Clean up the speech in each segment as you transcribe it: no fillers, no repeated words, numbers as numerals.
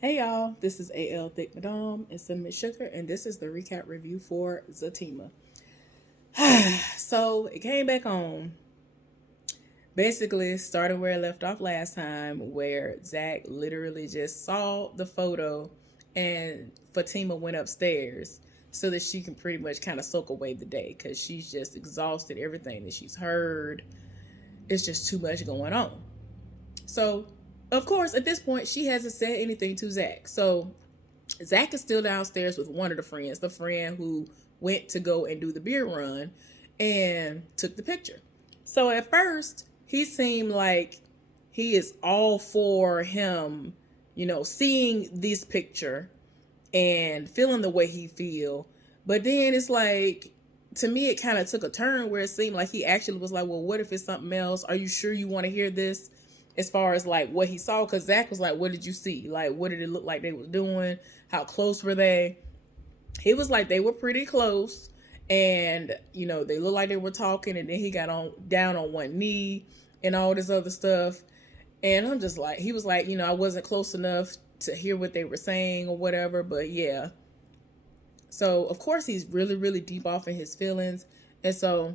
Hey y'all, this is AL Thick Madame and Cinnamon Sugar, and this is the recap review for Zatima. So it came back on, basically started where it left off last time, where Zach literally just saw the photo and Fatima went upstairs so that she can pretty much kind of soak away the day because she's just exhausted everything that she's heard. It's just too much going on. So, of course, at this point, she hasn't said anything to Zach. So Zach is still downstairs with one of the friends, the friend who went to go and do the beer run and took the picture. So at first, he seemed like he is all for him, seeing this picture and feeling the way he feel. But then it's like, to me, it kind of took a turn where it seemed like he actually was like, well, what if it's something else? Are you sure you want to hear this? As far as like what he saw, because Zach was like, what did you see? Like, what did it look like they was doing? How close were they? He was like, they were pretty close. And, they looked like they were talking. And then he got on down on one knee and all this other stuff. And I'm just like, he was like, I wasn't close enough to hear what they were saying or whatever. But yeah. So, of course, he's really, really deep off in his feelings. And so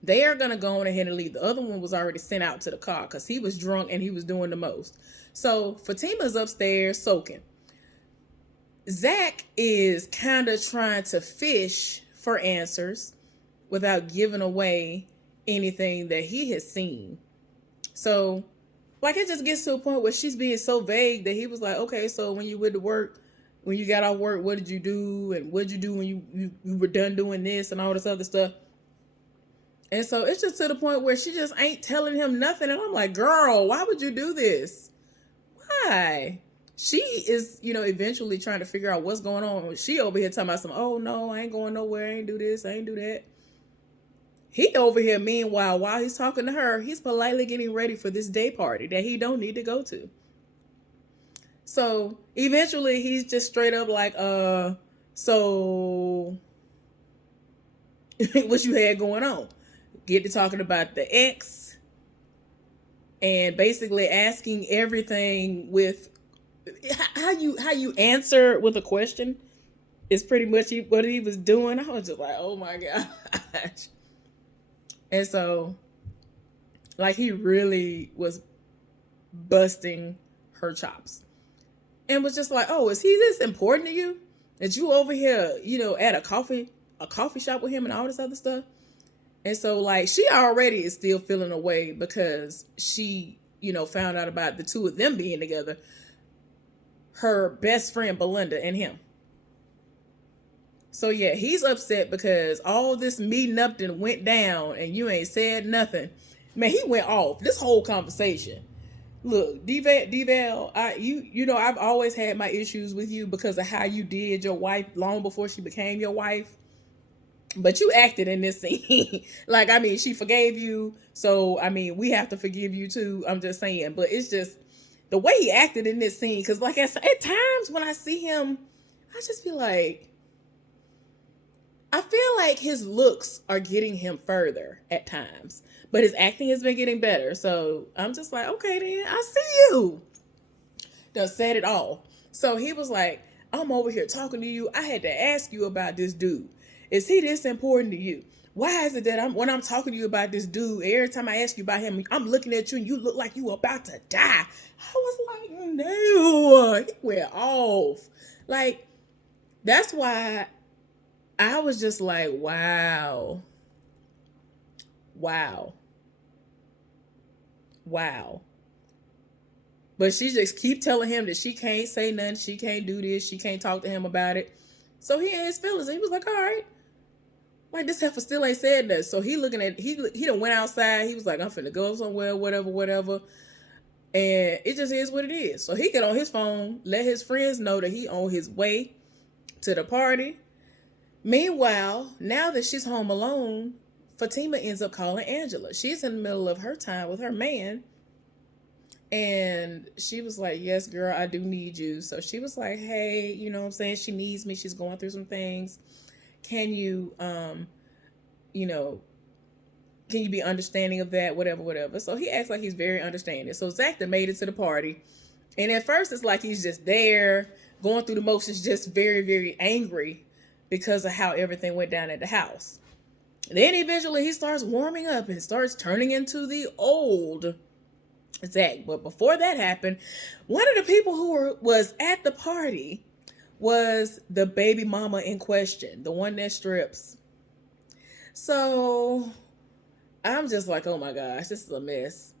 they are going to go on ahead and leave. The other one was already sent out to the car because he was drunk and he was doing the most. So Fatima's upstairs soaking. Zach is kind of trying to fish for answers without giving away anything that he has seen. So, like, it just gets to a point where she's being so vague that he was like, okay, so when you went to work, when you got off work, what did you do? And what did you do when you were done doing this and all this other stuff? And so it's just to the point where she just ain't telling him nothing. And I'm like, girl, why would you do this? Why? She is, eventually trying to figure out what's going on. She over here talking about some, oh no, I ain't going nowhere. I ain't do this. I ain't do that. He over here, meanwhile, while he's talking to her, he's politely getting ready for this day party that he don't need to go to. So eventually he's just straight up like, so what you had going on? Get to talking about the ex and basically asking everything with how you answer with a question is pretty much what he was doing. I was just like, oh my gosh. And so, like, he really was busting her chops and was just like, oh, is he this important to you that you over here, at a coffee shop with him and all this other stuff? And so, like, she already is still feeling away because she, found out about the two of them being together, her best friend Belinda and him. So yeah, he's upset because all this meeting up and went down and you ain't said nothing. Man, he went off this whole conversation. Look, Deval, I've always had my issues with you because of how you did your wife long before she became your wife. But you acted in this scene. Like, I mean, she forgave you. So, I mean, we have to forgive you too. I'm just saying. But it's just the way he acted in this scene. Because, like I said, at times when I see him, I just be like, I feel like his looks are getting him further at times. But his acting has been getting better. So I'm just like, okay, then I see you. Done said it all. So he was like, I'm over here talking to you. I had to ask you about this dude. Is he this important to you? Why is it that when I'm talking to you about this dude, every time I ask you about him, I'm looking at you and you look like you about to die? I was like, no, he went off. Like, that's why I was just like, wow, wow, wow. But she just keep telling him that she can't say nothing, she can't do this, she can't talk to him about it. So he had his feelings. And he was like, all right. Like, this heifer still ain't said that. So he done went outside. He was like, I'm finna go somewhere, whatever, whatever. And it just is what it is. So he get on his phone, let his friends know that he on his way to the party. Meanwhile, now that she's home alone, Fatima ends up calling Angela. She's in the middle of her time with her man. And she was like, yes, girl, I do need you. So she was like, hey, you know what I'm saying? She needs me. She's going through some things. Can you, you know, can you be understanding of that? Whatever, whatever. So he acts like he's very understanding. So Zach made it to the party. And at first, it's like he's just there, going through the motions, just very, very angry because of how everything went down at the house. Then eventually he starts warming up and starts turning into the old Zach. But before that happened, one of the people was at the party was the baby mama in question, the one that strips. So I'm just like, oh my gosh, this is a mess.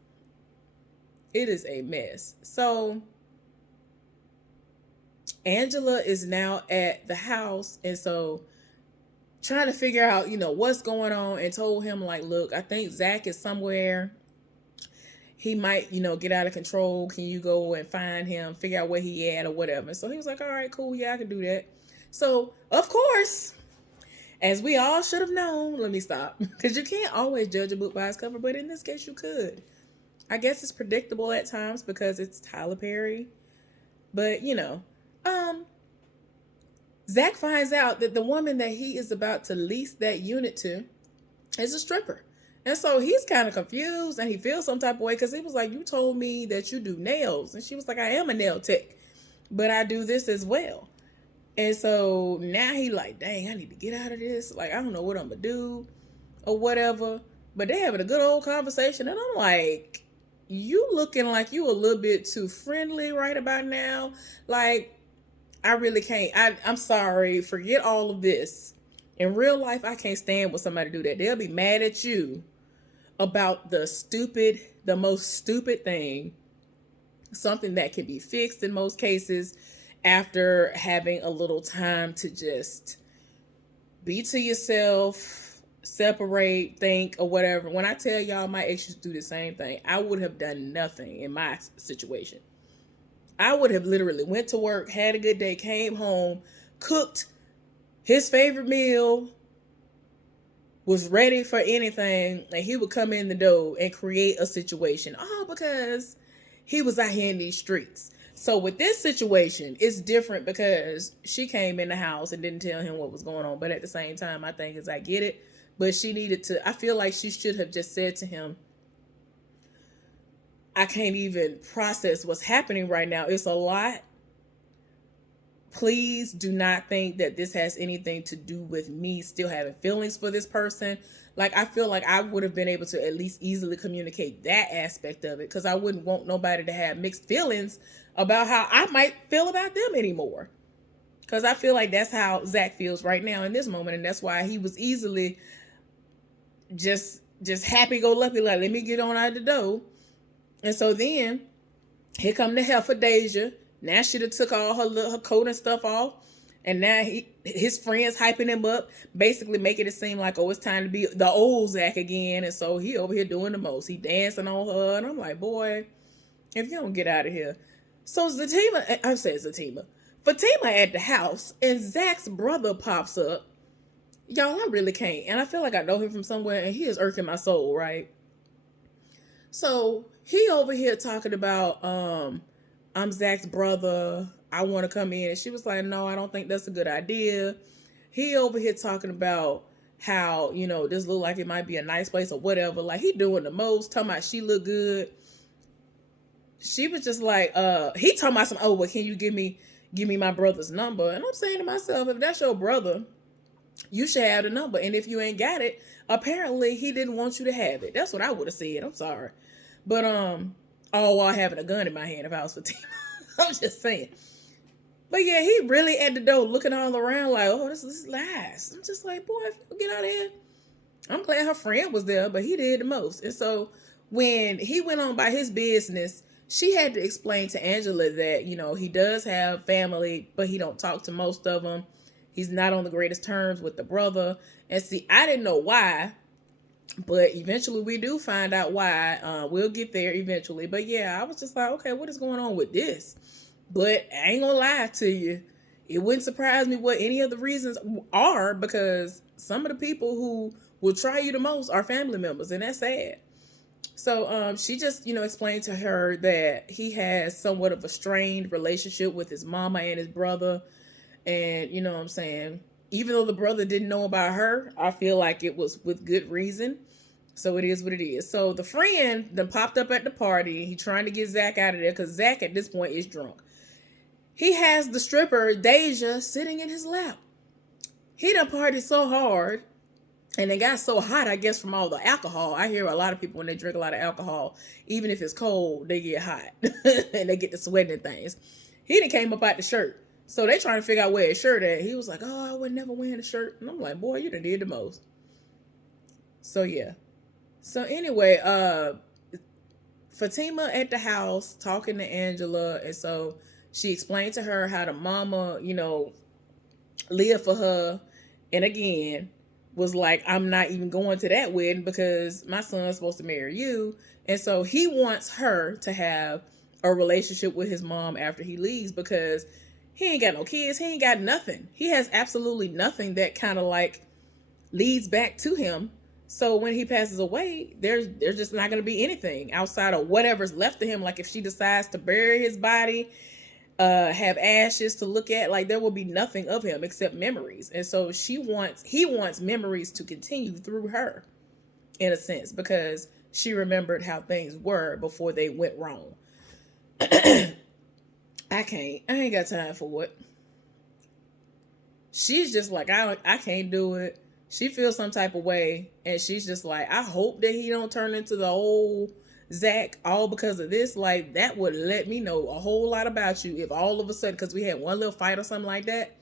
It is a mess. So Angela is now at the house, and so trying to figure out, what's going on, and told him, like, look, I think Zach is somewhere. He might, get out of control. Can you go and find him, figure out where he at or whatever? So he was like, all right, cool. Yeah, I can do that. So, of course, as we all should have known, let me stop. Because you can't always judge a book by its cover, but in this case, you could. I guess it's predictable at times because it's Tyler Perry. But, Zach finds out that the woman that he is about to lease that unit to is a stripper. And so he's kind of confused and he feels some type of way because he was like, you told me that you do nails. And she was like, I am a nail tech, but I do this as well. And so now he like, dang, I need to get out of this. Like, I don't know what I'm going to do or whatever. But they having a good old conversation. And I'm like, you looking like you a little bit too friendly right about now. Like, I really can't. I'm sorry. Forget all of this. In real life, I can't stand when somebody do that. They'll be mad at you about the most stupid thing. Something that can be fixed in most cases after having a little time to just be to yourself, separate, think, or whatever. When I tell y'all my ex used to do the same thing, I would have done nothing in my situation. I would have literally went to work, had a good day, came home, cooked his favorite meal, was ready for anything, and he would come in the door and create a situation. All because he was out here in these streets. So with this situation, it's different because she came in the house and didn't tell him what was going on. But at the same time, I think I get it. But she needed to, I feel like she should have just said to him, I can't even process what's happening right now. It's a lot. Please do not think that this has anything to do with me still having feelings for this person. Like, I feel like I would have been able to at least easily communicate that aspect of it because I wouldn't want nobody to have mixed feelings about how I might feel about them anymore. Because I feel like that's how Zach feels right now in this moment. And that's why he was easily just happy-go-lucky, like, let me get on out the door. And so then, here come the heifer Deja. Now she done took all her coat and stuff off. And now his friends hyping him up, basically making it seem like, oh, it's time to be the old Zach again. And so he over here doing the most. He dancing on her. And I'm like, boy, if you don't get out of here. So Zatima. Fatima at the house, and Zach's brother pops up. Y'all, I really can't. And I feel like I know him from somewhere, and he is irking my soul, right? So he over here talking about, I'm Zach's brother. I want to come in. And she was like, no, I don't think that's a good idea. He over here talking about how, this look like it might be a nice place or whatever. Like, he doing the most, talking about she look good. She was just like, he talking about some, oh, well, can you give me my brother's number? And I'm saying to myself, if that's your brother, you should have the number. And if you ain't got it, apparently he didn't want you to have it. That's what I would have said. I'm sorry. But, all while having a gun in my hand if I was Fatima. I'm just saying. But yeah, he really at the door looking all around like, oh, this is last. I'm just like, boy, if you get out of here. I'm glad her friend was there, but he did the most. And so when he went on by his business, she had to explain to Angela that, he does have family, but he don't talk to most of them. He's not on the greatest terms with the brother. And see, I didn't know why, but eventually we do find out why. We'll get there eventually. But yeah, I was just like, okay, what is going on with this? But I ain't gonna lie to you. It wouldn't surprise me what any of the reasons are, because some of the people who will try you the most are family members, and that's sad. So she just, explained to her that he has somewhat of a strained relationship with his mama and his brother. And, you know what I'm saying? Even though the brother didn't know about her, I feel like it was with good reason. So it is what it is. So the friend then popped up at the party. He trying to get Zach out of there because Zach at this point is drunk. He has the stripper Deja sitting in his lap. He done partied so hard and it got so hot, I guess, from all the alcohol. I hear a lot of people when they drink a lot of alcohol, even if it's cold, they get hot and they get to sweating and things. He done came up out the shirt. So they trying to figure out where his shirt at. He was like, oh, I would never wear a shirt. And I'm like, boy, you done did the most. So yeah. So anyway, Fatima at the house talking to Angela. And so she explained to her how the mama, lived for her. And again, was like, I'm not even going to that wedding because my son's supposed to marry you. And so he wants her to have a relationship with his mom after he leaves because he ain't got no kids. He ain't got nothing. He has absolutely nothing that kind of like leads back to him. So when he passes away, there's just not going to be anything outside of whatever's left of him. Like if she decides to bury his body, have ashes to look at, like there will be nothing of him except memories. And so he wants memories to continue through her in a sense because she remembered how things were before they went wrong. I ain't got time for it. She's just like, I can't do it. She feels some type of way and she's just like, I hope that he don't turn into the old Zach all because of this. Like that would let me know a whole lot about you if all of a sudden, because we had one little fight or something like that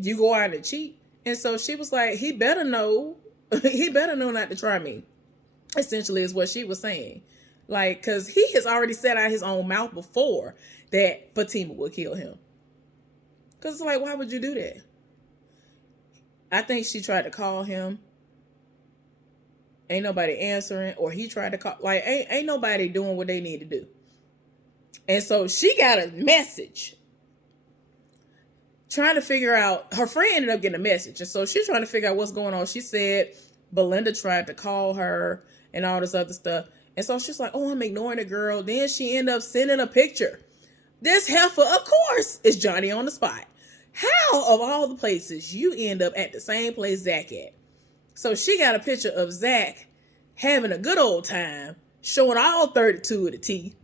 you go out and cheat. And so she was like, he better know not to try me, essentially is what she was saying. Like, because he has already said out his own mouth before that Fatima would kill him. Because it's like, why would you do that? I think she tried to call him. Ain't nobody answering. Or he tried to call. Like, ain't nobody doing what they need to do. And so she got a message. Trying to figure out. Her friend ended up getting a message. And so she's trying to figure out what's going on. She said Belinda tried to call her and all this other stuff. And so she's like, oh, I'm ignoring the girl. Then she ended up sending a picture. This heifer, of course, is Johnny on the spot. How, of all the places, you end up at the same place Zach at? So she got a picture of Zach having a good old time, showing all 32 of the teeth,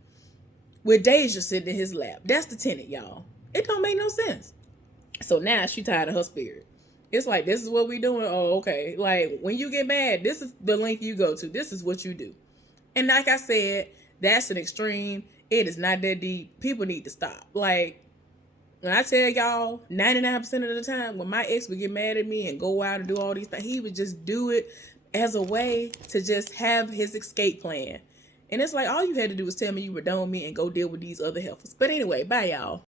with Deja sitting in his lap. That's the tenant, y'all. It don't make no sense. So now she tired of her spirit. It's like, this is what we doing? Oh, okay. Like, when you get mad, this is the length you go to. This is what you do. And like I said, that's an extreme. It is not that deep. People need to stop. Like, when I tell y'all, 99% of the time, when my ex would get mad at me and go out and do all these things, he would just do it as a way to just have his escape plan. And it's like, all you had to do was tell me you were done with me and go deal with these other heifers. But anyway, bye, y'all.